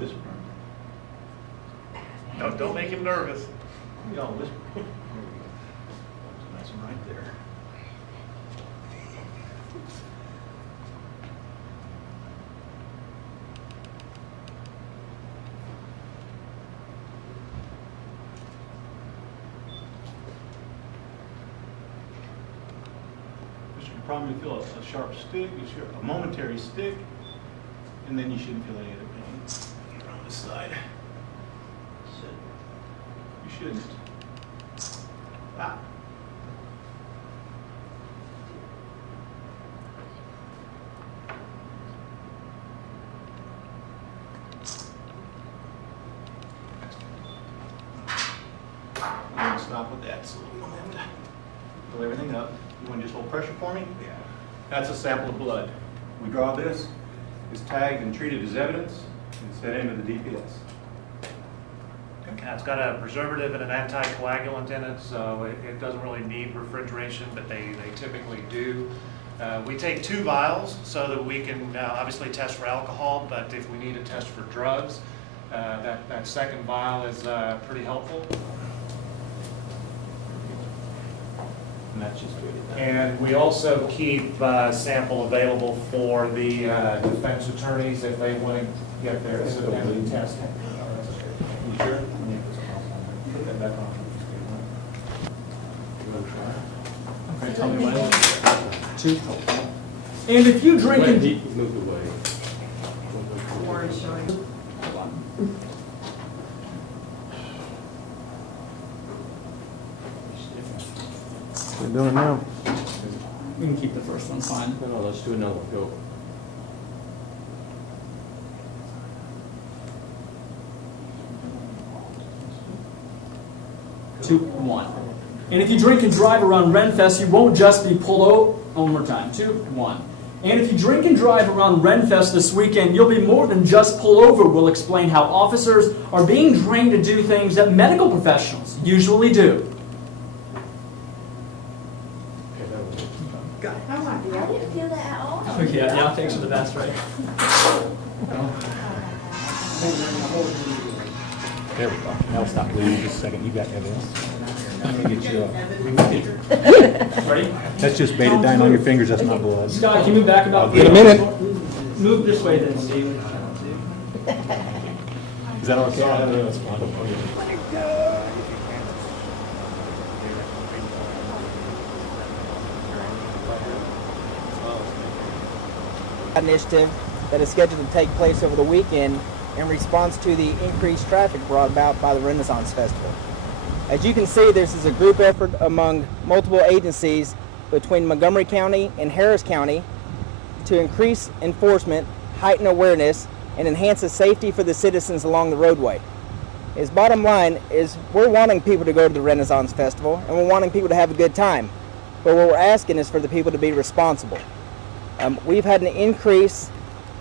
whisper. Don't make him nervous. Y'all whisper. There we go. That's right there. You should probably feel a sharp stick, a momentary stick, and then you shouldn't feel any other pain. Get around this side. You shouldn't. Ah. I'm going to stop with that, so we don't have to fill everything up. You want to just hold pressure for me? Yeah. That's a sample of blood. We draw this, it's tagged and treated as evidence, and sent into the DPS. It's got a preservative and an anticoagulant in it, so it doesn't really need refrigeration, but they typically do. We take 2 vials so that we can obviously test for alcohol, but if we need to test for drugs, that second vial is pretty helpful. And that's just treated. And we also keep a sample available for the defense attorneys if they want to get their independent testing. You sure? Put that back on. Okay, tell me when. 2. And if you drink and Move away. Warrant showing. hold on. We're doing it now. You can keep the first one fine. No, let's do another one. Go. Two, one. And if you drink and drive around Renfest, you won't just be pulled over. One more time. 2, 1. And if you drink and drive around Renfest this weekend, you'll be more than just pulled over. We'll explain how officers are being trained to do things that medical professionals usually do. Oh my God. I didn't feel that at all. Oh, yeah, thanks for the best, right? There we go. Now stop bleeding just a second. You got evidence. I'm gonna get you Ready? That's just betadine on your fingers. That's not blood. Scott, can you move back about In a minute. Move this way then, Steve. Is that okay? That's fine. Initiative that is scheduled to take place over the weekend in response to the increased traffic brought about by the Renaissance Festival. As you can see, this is a group effort among multiple agencies between Montgomery County and Harris County to increase enforcement, heighten awareness, and enhance the safety for the citizens along the roadway. His bottom line is we're wanting people to go to the Renaissance Festival and we're wanting people to have a good time, but what we're asking is for the people to be responsible. We've had an increase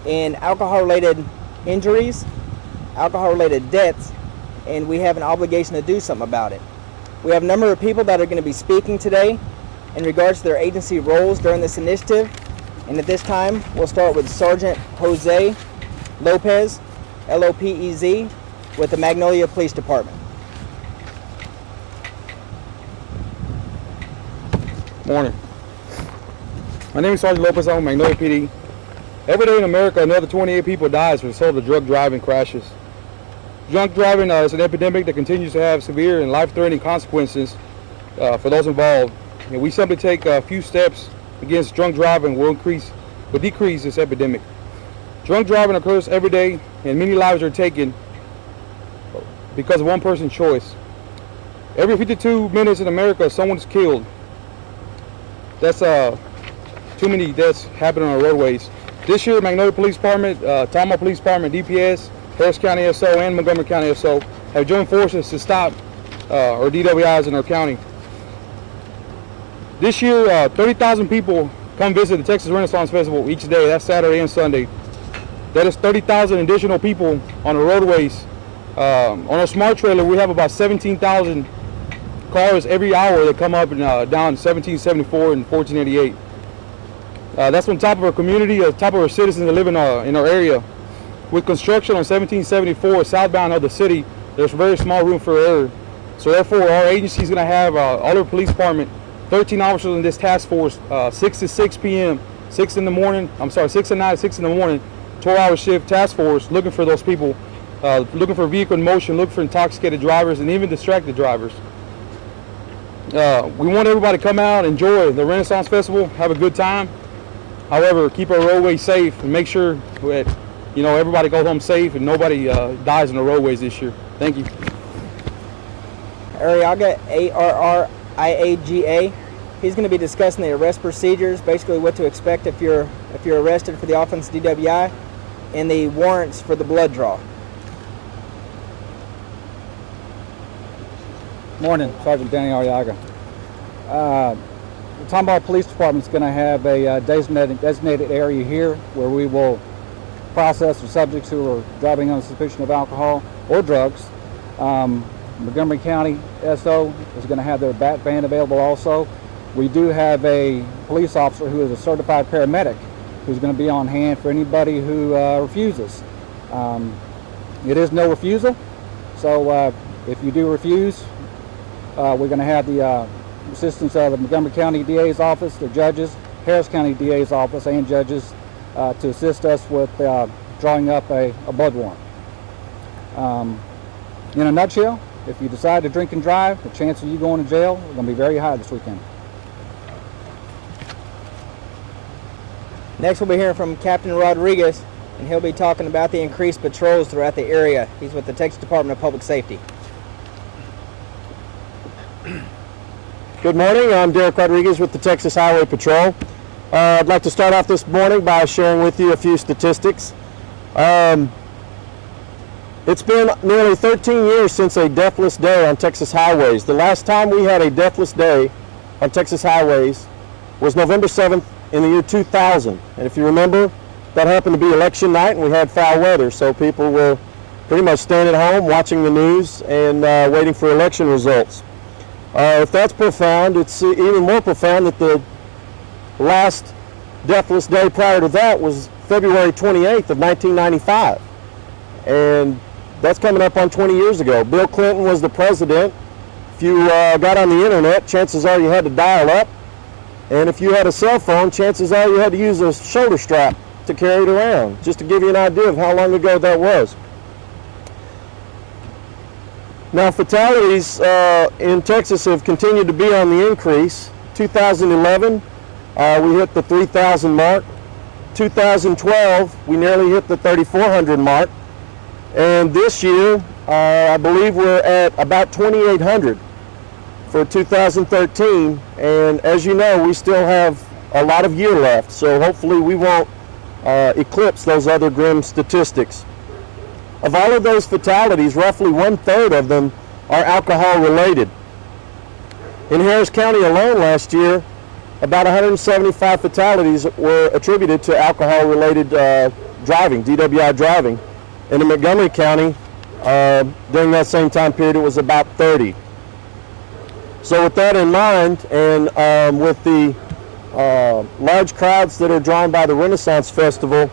in alcohol-related injuries, alcohol-related deaths, and we have an obligation to do something about it. We have a number of people that are going to be speaking today in regards to their agency roles during this initiative. And at this time, we'll start with Sergeant Jose Lopez, Lopez, with the Magnolia Police Department. Morning. My name is Sergeant Lopez. I'm with Magnolia PD. Every day in America, another 28 people die as a result of drug driving crashes. Drunk driving is an epidemic that continues to have severe and life-threatening consequences for those involved. And we simply take a few steps against drunk driving will decrease this epidemic. Drunk driving occurs every day, and many lives are taken because of one person's choice. Every 52 minutes in America, someone's killed. That's too many deaths happen on our roadways. This year, Magnolia Police Department, Tomball Police Department, DPS, Harris County SO, and Montgomery County SO have joined forces to stop our DWIs in our county. This year, 30,000 people come visit the Texas Renaissance Festival each day. That's Saturday and Sunday. That is 30,000 additional people on the roadways. On our smart trailer, we have about 17,000 cars every hour that come up and down 1774 and 1488. That's on top of our community, on top of our citizens that live in our area. with construction on 1774 southbound of the city, there's very small room for error. So therefore, our agency is going to have all our police department, 13 officers in this task force, 6 to 6 p.m., 6 in the morning, 6 at night, 6 in the morning, 12-hour shift task force, looking for those people, looking for vehicle in motion, looking for intoxicated drivers, and even distracted drivers. We want everybody to come out, enjoy the Renaissance Festival, have a good time. However, keep our roadways safe and make sure that everybody goes home safe and nobody dies on the roadways this year. Thank you. Arriaga, A-R-R-I-A-G-A. He's going to be discussing the arrest procedures, basically what to expect if you're arrested for the offense DWI, and the warrants for the blood draw. Morning, Sergeant Danny Arriaga. The Tomball Police Department is going to have a designated area here where we will process the subjects who are driving under suspicion of alcohol or drugs. Montgomery County SO is going to have their BAT van available also. We do have a police officer who is a certified paramedic who's going to be on hand for anybody who refuses. It is no refusal, so if you do refuse, we're going to have the assistance of the Montgomery County DA's office, the judges, Harris County DA's office, and judges to assist us with drawing up a blood warrant. In a nutshell, if you decide to drink and drive, the chances of you going to jail are going to be very high this weekend. Next, we'll be hearing from Captain Rodriguez, and he'll be talking about the increased patrols throughout the area. He's with the Texas Department of Public Safety. Good morning, I'm Derek Rodriguez with the Texas Highway Patrol. I'd like to start off this morning by sharing with you a few statistics. It's been nearly 13 years since a deathless day on Texas highways. The last time we had a deathless day on Texas highways was November 7th in the year 2000. And if you remember, that happened to be election night and we had foul weather, so people were pretty much staying at home watching the news and waiting for election results. If that's profound, it's even more profound that the last deathless day prior to that was February 28th of 1995. And that's coming up on 20 years ago. Bill Clinton was the president. If you got on the internet, chances are you had to dial up. And if you had a cell phone, chances are you had to use a shoulder strap to carry it around, just to give you an idea of how long ago that was. Now, fatalities in Texas have continued to be on the increase. 2011, we hit the 3,000 mark. 2012, we nearly hit the 3,400 mark. And this year, I believe we're at about 2,800 for 2013. And as you know, we still have a lot of year left, so hopefully we won't eclipse those other grim statistics. Of all of those fatalities, roughly 1/3 of them are alcohol related. In Harris County alone last year, about 175 fatalities were attributed to alcohol related driving, DWI driving. And in Montgomery County, during that same time period, it was about 30. So with that in mind, and with the large crowds that are drawn by the Renaissance Festival,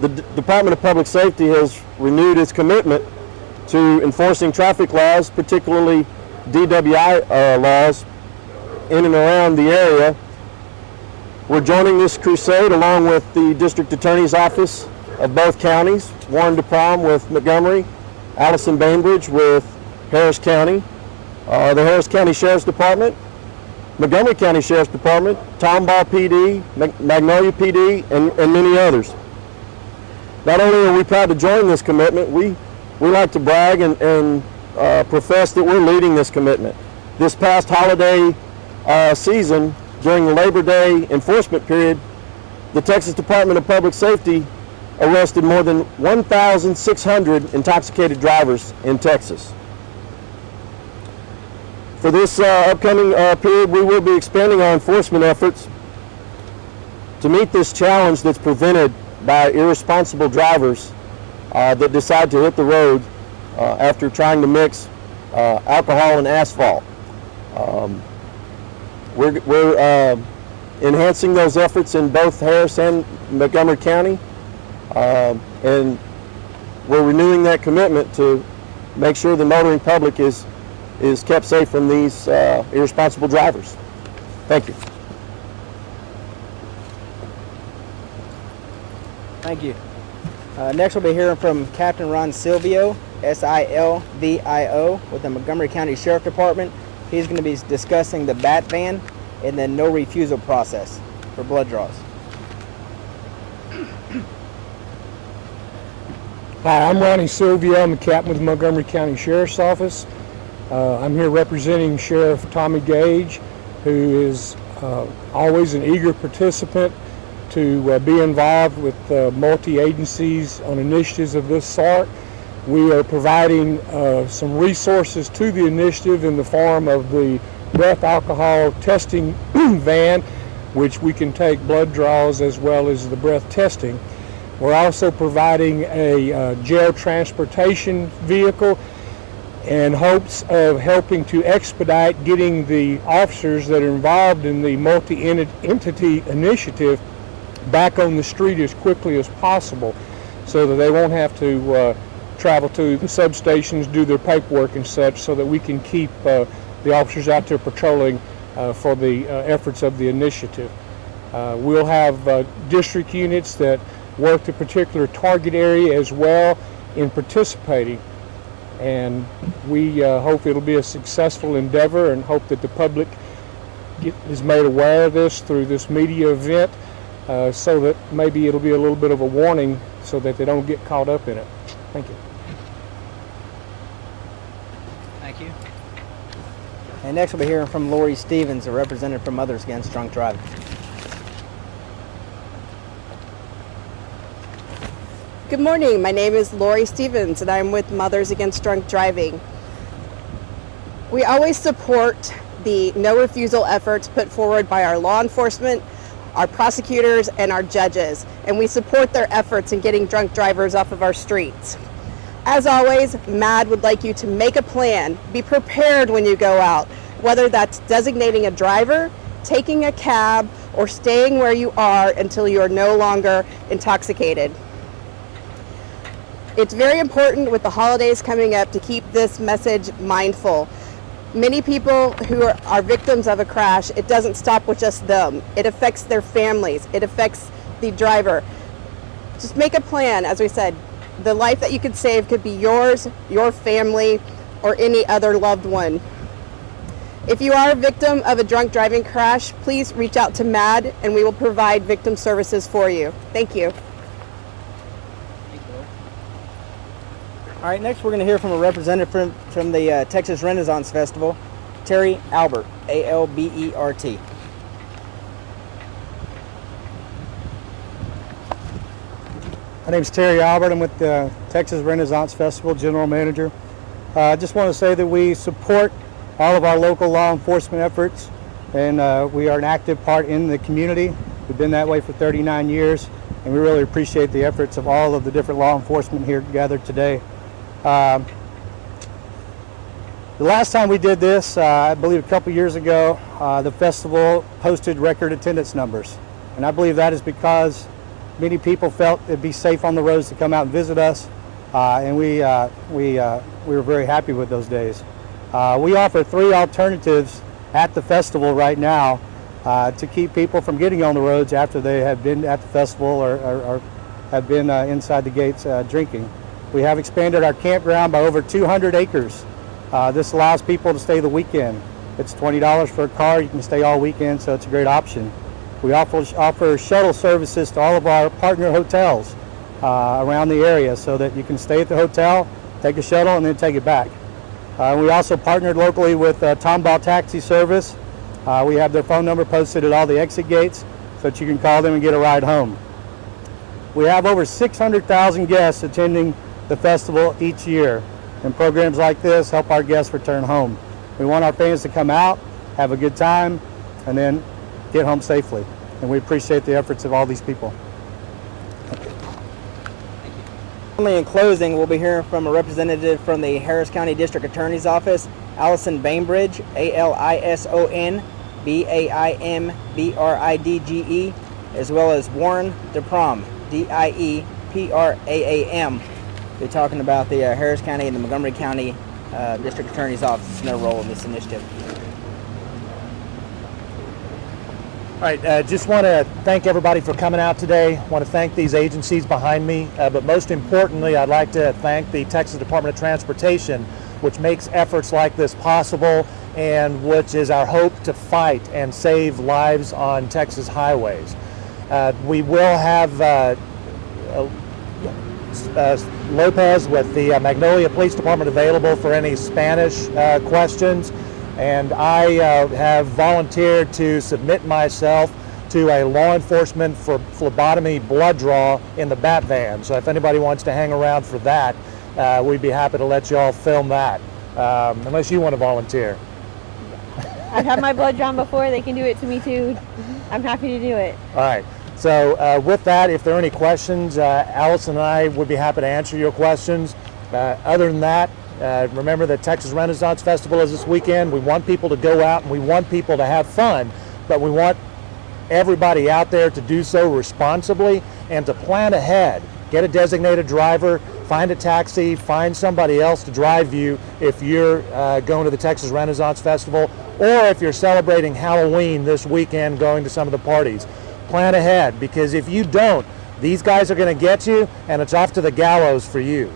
the Department of Public Safety has renewed its commitment to enforcing traffic laws, particularly DWI laws, in and around the area. We're joining this crusade along with the District Attorney's Office of both counties, Warren DeProm with Montgomery, Allison Bainbridge with Harris County, the Harris County Sheriff's Department, Montgomery County Sheriff's Department, Tomball PD, Magnolia PD, and many others. Not only are we proud to join this commitment, we like to brag and profess that we're leading this commitment. This past holiday season, during the Labor Day enforcement period, the Texas Department of Public Safety arrested more than 1,600 intoxicated drivers in Texas. For this upcoming period, we will be expanding our enforcement efforts to meet this challenge that's presented by irresponsible drivers that decide to hit the road after trying to mix alcohol and asphalt. We're enhancing those efforts in both Harris and Montgomery County, and we're renewing that commitment to make sure the motoring public is kept safe from these irresponsible drivers. Thank you. Thank you. Next we'll be hearing from Captain Ron Silvio, SILVIO, with the Montgomery County Sheriff Department. He's going to be discussing the BAT van and the no refusal process for blood draws. Hi, I'm Ronnie Silvio. I'm a captain with the Montgomery County Sheriff's Office. I'm here representing Sheriff Tommy Gage, who is always an eager participant to be involved with multi-agencies on initiatives of this sort. We are providing some resources to the initiative in the form of the breath alcohol testing van, which we can take blood draws as well as the breath testing. We're also providing a jail transportation vehicle in hopes of helping to expedite getting the officers that are involved in the multi-entity initiative back on the street as quickly as possible so that they won't have to travel to the substations, do their paperwork and such, so that we can keep the officers out there patrolling for the efforts of the initiative. We'll have district units that work the particular target area as well in participating, and we hope it'll be a successful endeavor and hope that the public is made aware of this through this media event, so that maybe it'll be a little bit of a warning so that they don't get caught up in it. Thank you. Thank you. And next we'll be hearing from Lori Stevens, a representative from Mothers Against Drunk Driving. Good morning, my name is Lori Stevens and I'm with Mothers Against Drunk Driving. We always support the no refusal efforts put forward by our law enforcement, our prosecutors, and our judges, and we support their efforts in getting drunk drivers off of our streets. As always, MAD would like you to make a plan, be prepared when you go out, whether that's designating a driver, taking a cab, or staying where you are until you are no longer intoxicated. It's very important with the holidays coming up to keep this message mindful. Many people who are victims of a crash, it doesn't stop with just them. It affects their families. It affects the driver. Just make a plan. As we said, the life that you could save could be yours, your family, or any other loved one. If you are a victim of a drunk driving crash, please reach out to MAD and we will provide victim services for you. Thank you. All right, next we're going to hear from a representative from the Texas Renaissance Festival, Terry Albert, A-L-B-E-R-T. My name is Terry Albert. I'm with the Texas Renaissance Festival, General Manager. I just want to say that we support all of our local law enforcement efforts, and we are an active part in the community. We've been that way for 39 years, and we really appreciate the efforts of all of the different law enforcement here gathered today. The last time we did this, I believe a couple years ago, the festival posted record attendance numbers. And I believe that is because many people felt it'd be safe on the roads to come out and visit us. And we were very happy with those days. We offer 3 alternatives at the festival right now to keep people from getting on the roads after they have been at the festival or have been inside the gates drinking. We have expanded our campground by over 200 acres. This allows people to stay the weekend. It's $20 for a car. You can stay all weekend, so it's a great option. We offer shuttle services to all of our partner hotels around the area so that you can stay at the hotel, take a shuttle, and then take it back. We also partnered locally with Tomball Taxi Service. We have their phone number posted at all the exit gates so that you can call them and get a ride home. We have over 600,000 guests attending the festival each year, and programs like this help our guests return home. We want our fans to come out, have a good time, and then get home safely. And we appreciate the efforts of all these people. Finally, in closing, we'll be hearing from a representative from the Harris County District Attorney's Office, Allison Bainbridge, A-L-I-S-O-N B-A-I-M-B-R-I-D-G-E, as well as Warren DeProm, D-I-E-P-R-A-A-M, They're talking about the Harris County and the Montgomery County District Attorney's Office and their role in this initiative. All right, just want to thank everybody for coming out today. Want to thank these agencies behind me, but most importantly, I'd like to thank the Texas Department of Transportation, which makes efforts like this possible and which is our hope to fight and save lives on Texas highways. We will have Lopez with the Magnolia Police Department available for any Spanish questions. And I have volunteered to submit myself to a law enforcement for phlebotomy blood draw in the bat van. So if anybody wants to hang around for that, we'd be happy to let you all film that, unless you want to volunteer. I've had my blood drawn before. They can do it to me too. I'm happy to do it. All right. So with that, if there are any questions, Allison and I would be happy to answer your questions. Other than that, remember that Texas Renaissance Festival is this weekend. We want people to go out and we want people to have fun, but we want everybody out there to do so responsibly and to plan ahead. Get a designated driver, find a taxi, find somebody else to drive you if you're going to the Texas Renaissance Festival, or if you're celebrating Halloween this weekend going to some of the parties. Plan ahead, because if you don't, these guys are going to get you and it's off to the gallows for you.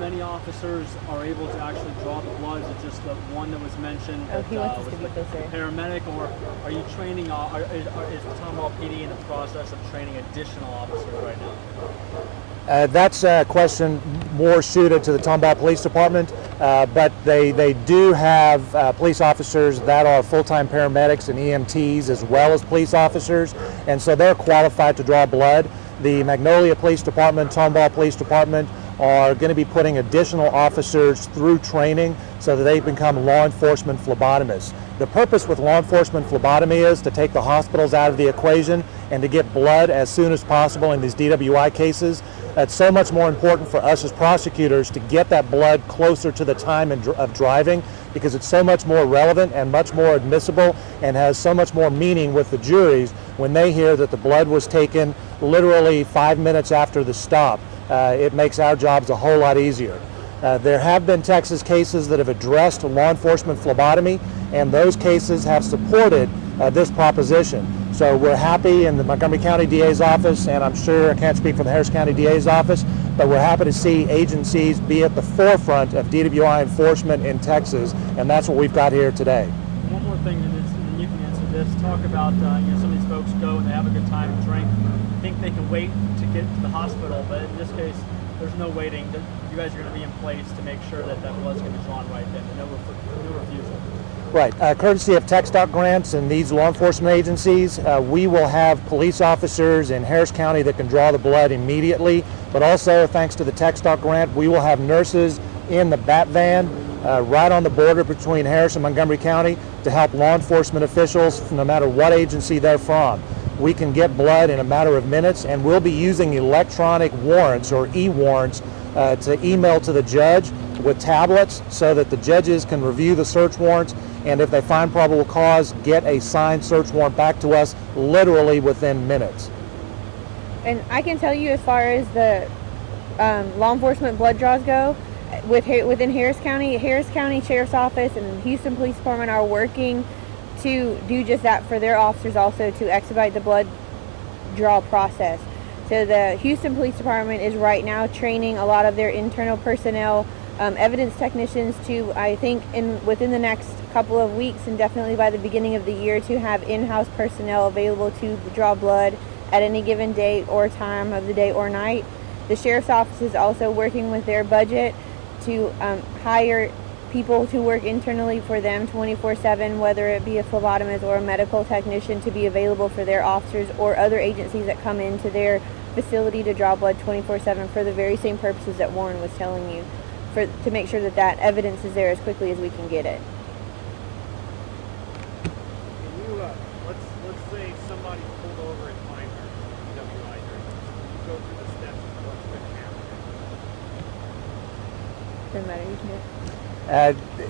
Many officers are able to actually draw the blood. Is it just the one that was mentioned? Oh, he wants us to be was closer. the paramedic, or are you training? Is the Tomball PD in the process of training additional officers right now? That's a question more suited to the Tomball Police Department, but they do have police officers that are full-time paramedics and EMTs as well as police officers, and so they're qualified to draw blood. The Magnolia Police Department, Tomball Police Department are going to be putting additional officers through training so that they become law enforcement phlebotomists. The purpose with law enforcement phlebotomy is to take the hospitals out of the equation and to get blood as soon as possible in these DWI cases. That's so much more important for us as prosecutors to get that blood closer to the time of driving, because it's so much more relevant and much more admissible and has so much more meaning with the juries when they hear that the blood was taken literally 5 minutes after the stop. It makes our jobs a whole lot easier. There have been Texas cases that have addressed law enforcement phlebotomy, and those cases have supported this proposition. So we're happy in the Montgomery County DA's office, and I'm sure I can't speak for the Harris County DA's office, but we're happy to see agencies be at the forefront of DWI enforcement in Texas, and that's what we've got here today. One more thing, and you can answer this. Talk about some of these folks go and they have a good time and drink. Think they can wait to get to the hospital, but in this case, there's no waiting. You guys are going to be in place to make sure that that blood's going to be drawn right then. No refusal. Right. Courtesy of TxDOT grants and these law enforcement agencies, we will have police officers in Harris County that can draw the blood immediately, but also thanks to the TxDOT grant, we will have nurses in the bat van right on the border between Harris and Montgomery County to help law enforcement officials no matter what agency they're from. We can get blood in a matter of minutes, and we'll be using electronic warrants or e-warrants to email to the judge with tablets so that the judges can review the search warrants, and if they find probable cause, get a signed search warrant back to us literally within minutes. And I can tell you, as far as the law enforcement blood draws go, within Harris County Sheriff's Office and Houston Police Department are working to do just that for their officers, also to expedite the blood draw process. So the Houston Police Department is right now training a lot of their internal personnel, evidence technicians, to, I think, within the next couple of weeks and definitely by the beginning of the year, to have in-house personnel available to draw blood at any given day or time of the day or night. The Sheriff's Office is also working with their budget to hire people to work internally for them 24/7, whether it be a phlebotomist or a medical technician, to be available for their officers or other agencies that come into their facility to draw blood 24/7 for the very same purposes that Warren was telling you, to make sure that that evidence is there as quickly as we can get it. Can you, let's say somebody pulled over in Pinehurst, DWI during this. Can you go through the steps of what's going to happen? Doesn't matter, you can do it.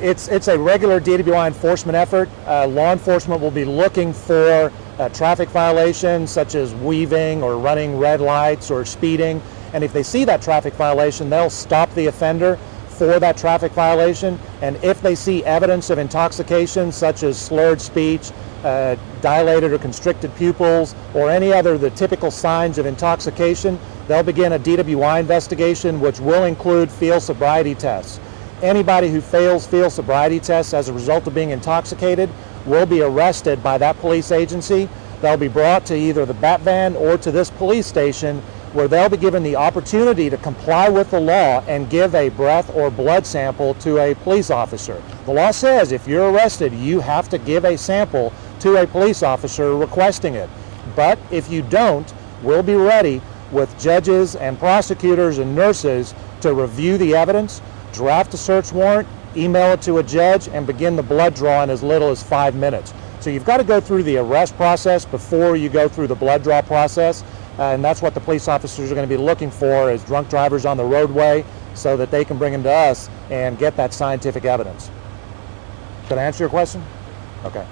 It's a regular DWI enforcement effort. Law enforcement will be looking for traffic violations such as weaving or running red lights or speeding. And if they see that traffic violation, they'll stop the offender for that traffic violation. And if they see evidence of intoxication such as slurred speech, dilated or constricted pupils, or any other of the typical signs of intoxication, they'll begin a DWI investigation, which will include field sobriety tests. Anybody who fails field sobriety tests as a result of being intoxicated will be arrested by that police agency. They'll be brought to either the BAT van or to this police station, where they'll be given the opportunity to comply with the law and give a breath or blood sample to a police officer. The law says if you're arrested, you have to give a sample to a police officer requesting it. But if you don't, we'll be ready with judges and prosecutors and nurses to review the evidence, draft a search warrant, email it to a judge, and begin the blood draw in as little as 5 minutes. So you've got to go through the arrest process before you go through the blood draw process. And that's what the police officers are going to be looking for, is drunk drivers on the roadway, so that they can bring them to us and get that scientific evidence. Did I answer your question? Okay.